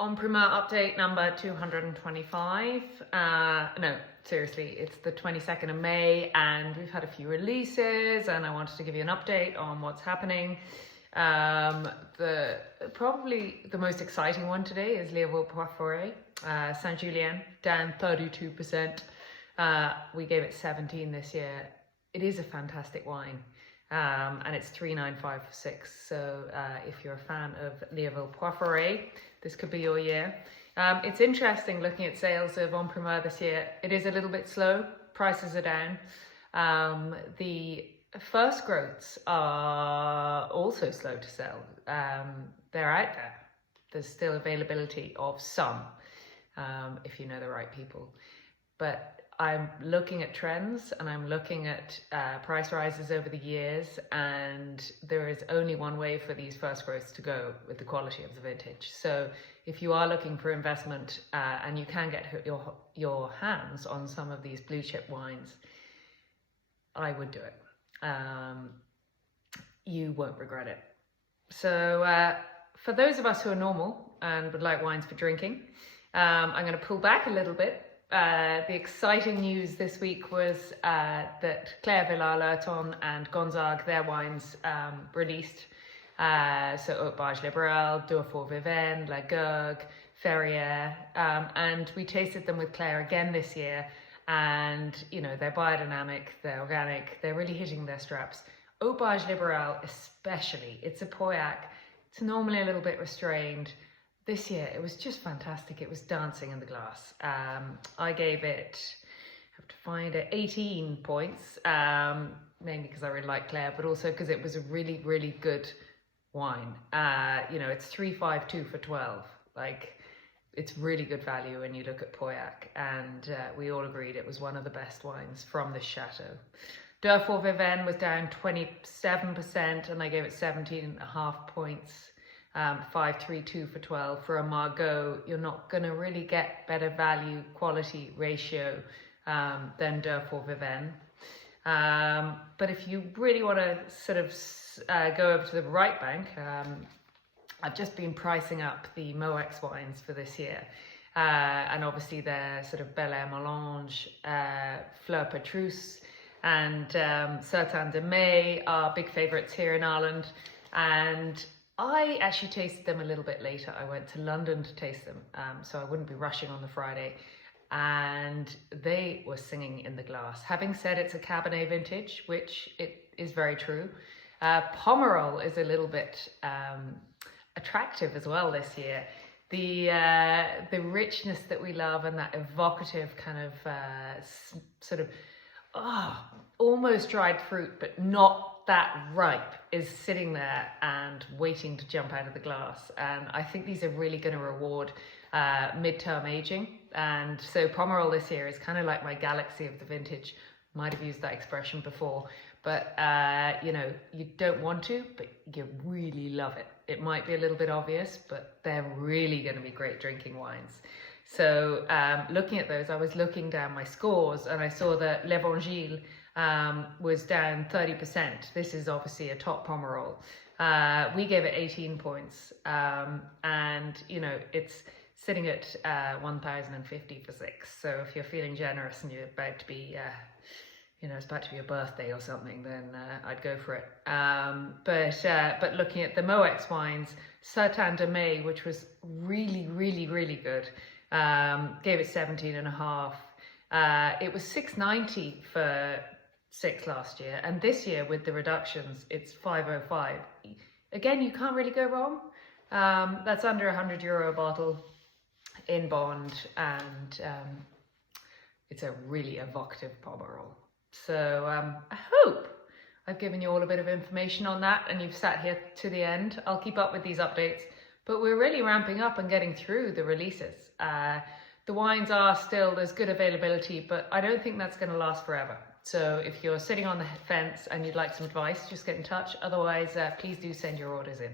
On Primeur update number 225. No, seriously, it's the 22nd of May and we've had a few releases and I wanted to give you an update on what's happening. Probably the most exciting one today is Leoville Poyferré, Saint-Julien, down 32%. We gave it 17 this year. It is a fantastic wine. And it's $3.95 for 6. So if you're a fan of Leoville Poyferré, this could be your year. It's interesting looking at sales of On Primeur this year. It is a little bit slow. Prices are down. The first growths are also slow to sell. They're out there. There's still availability of some, if you know the right people. But I'm looking at trends and I'm looking at price rises over the years, and there is only one way for these first growths to go with the quality of the vintage. So if you are looking for investment and you can get your hands on some of these blue chip wines, I would do it. You won't regret it. So for those of us who are normal and would like wines for drinking, I'm going to pull back a little bit. The exciting news this week was that Clairvillars, Lurton and Gonzague, their wines released. So Haut, Liberal, Durfort, Vivens, La Gurgue, Ferrier, and we tasted them with Claire again this year. And you know, they're biodynamic, they're organic, they're really hitting their straps. Haut Liberal especially, it's a Pauillac. It's normally a little bit restrained. This year, it was just fantastic. It was dancing in the glass. I gave it, I have to find it, 18 points, mainly because I really like Claire, but also because it was a really, really good wine. You know, it's 352 for 12. Like, it's really good value when you look at Pauillac, and we all agreed it was one of the best wines from this chateau. Durfort Vivens was down 27%, and I gave it 17.5 points. 532 for 12 for a Margaux. You're not going to really get better value quality ratio than Durfort Vivens. But if you really want to sort of go over to the right bank, I've just been pricing up the Moët wines for this year. And obviously they're sort of Bel Air Melange, Fleur Petrus and Certain de May are big favourites here in Ireland. And I actually tasted them a little bit later. I went to London to taste them, so I wouldn't be rushing on the Friday. And they were singing in the glass. Having said it's a Cabernet vintage, which it is very true, Pomerol is a little bit attractive as well this year. The richness that we love and that evocative kind of sort of almost dried fruit, but not that ripe, is sitting there and waiting to jump out of the glass. And I think these are really going to reward mid-term aging. And so Pomerol this year is kind of like my galaxy of the vintage. Might have used that expression before, but you know, you don't want to, but you really love it. It might be a little bit obvious, but they're really going to be great drinking wines. So looking at those, I was looking down my scores and I saw that L'Evangile was down 30%. This is obviously a top Pomerol. We gave it 18 points, and you know, it's sitting at 1,050 for 6. So if you're feeling generous and you're about to be, you know, it's about to be a birthday or something, then I'd go for it. But looking at the Moët wines, Certain de May, which was really, really, really good, gave it 17.5. It was 690 for 6 last year, and this year with the reductions it's 505. Again, you can't really go wrong. That's under €100 a bottle in bond, and it's a really evocative Pomerol. So I hope I've given you all a bit of information on that and you've sat here to the end. I'll keep up with these updates, but we're really ramping up and getting through the releases. The wines are still, there's good availability, but I don't think that's going to last forever. So if you're sitting on the fence and you'd like some advice, just get in touch. Otherwise, please do send your orders in.